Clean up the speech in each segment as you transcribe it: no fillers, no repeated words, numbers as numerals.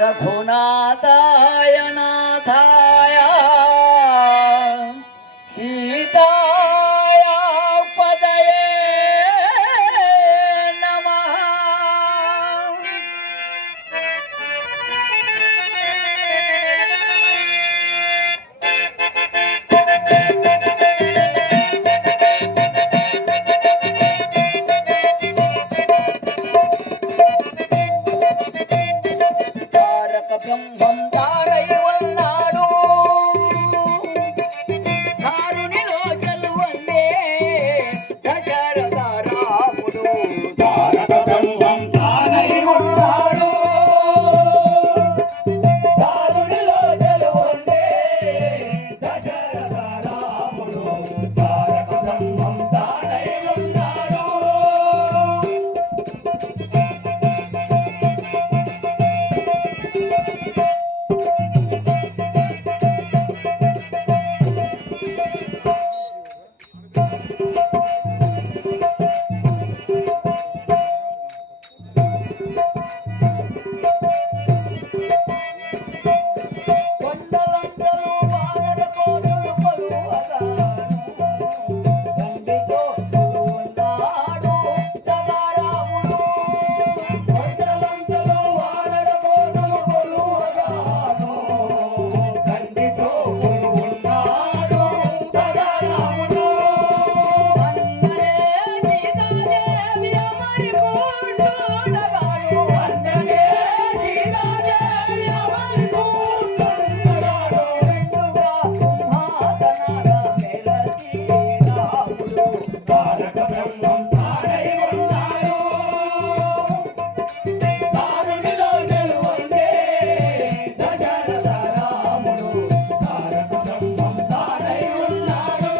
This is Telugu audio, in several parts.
रघुनाथाय नाथाय सीताय पदये नमः। తారక బ్రహ్మం తారై ఉన్నాడు, ధారునిలో జలువందే దశరథ రాముడు. తారక బ్రహ్మం తానై ఉన్నాడు, దారునిలో జలువందే దశరథ రాముడు. తారక బ్రహ్మం తానై ఉన్నాడు. కొండలందరూ వానర కోటలు కొలువగాను, తండ్రితో ఉన్నాడు సదారాముడు. కొండలంతలో వానర కోటలు కొలువగాను, తండ్రితో ఉన్నాడు సదారాముడు. అన్ననే సీతాదేవి అమరిపోతుండగాను, అన్ననే సీతాదేవి అమరుతుండగాను. రెండుగా సింహాసనాల వెలసి రాముడు. తారక బ్రహ్మం తానై ఉన్నాడు, దారునిలో జలువందే దశరథ రాముడు. తారక బ్రహ్మం తానై ఉన్నాడు.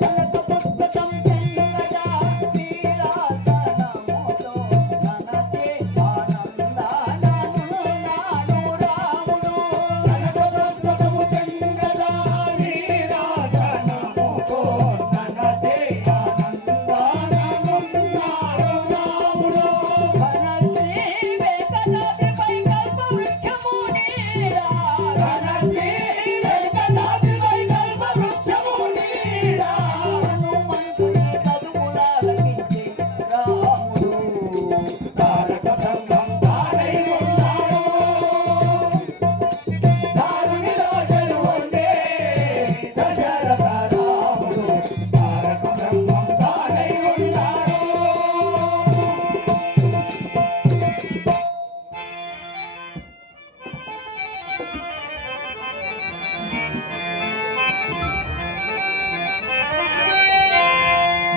కనక పుస్తకం చెంగగా వీరాసనముతో ననచే ఆనందాననున్నాడు రాముడు. కనకపుస్తకము చెంగదా వీరాసనముతో ననచే ఆనందాననున్నాడు రాముడు. ఘనశ్రీ వెంకటాద్రిపై కల్పవృక్షము నీడా, ఘనశ్రీ వెంకటాద్రిపై కల్పవృక్షము నీడా. హనుమంతుని చదువులాలకించే రాముడు. తారక బ్రహ్మం తానై ఉన్నాడు, దారునిలో జలువందే దశరథ రాముడు. తారక బ్రహ్మం తానై ఉన్నాడు.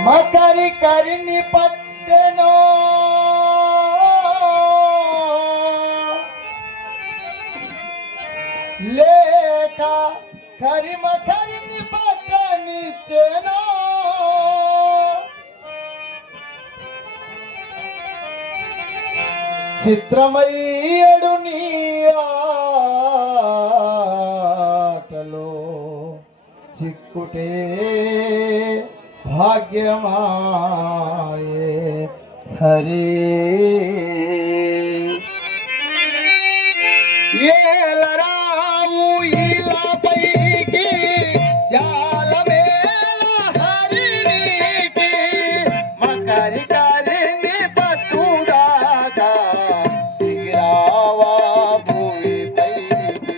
మకరి కరిని పట్టెనో లేక కరిమ కరిని పట్టనిచ్చెనో. చిత్రమయ్యడు నీ ఆటలో చిక్కుటే భాగ్యమాయే హరి. ఏలరావు ఇలా పైకి జాలమేల హరినికి, మకరి కరిని పట్టుదాకా దిగిరావా భూమి పైకి.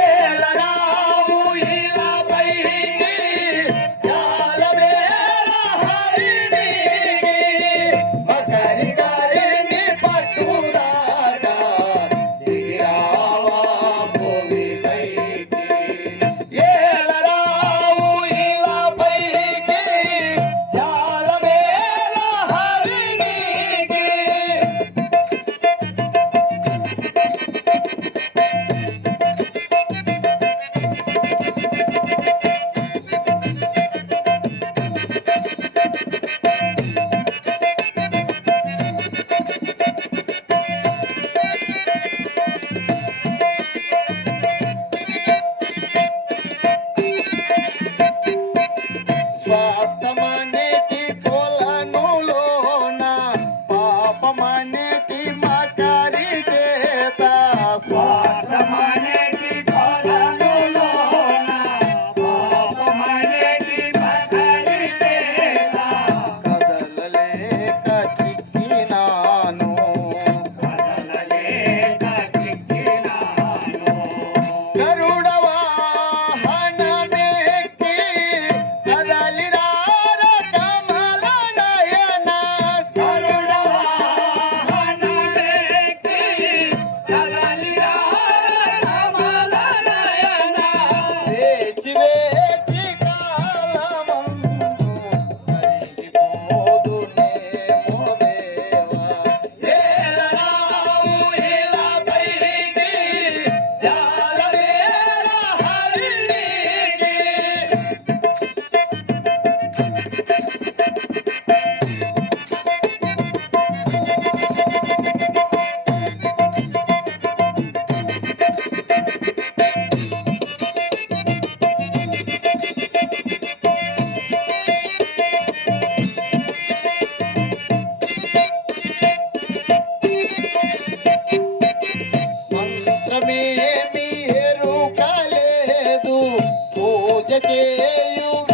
ఏలరావు ఇలా పైకి జాలమేల హరినికి, మకరి కరిని చేయు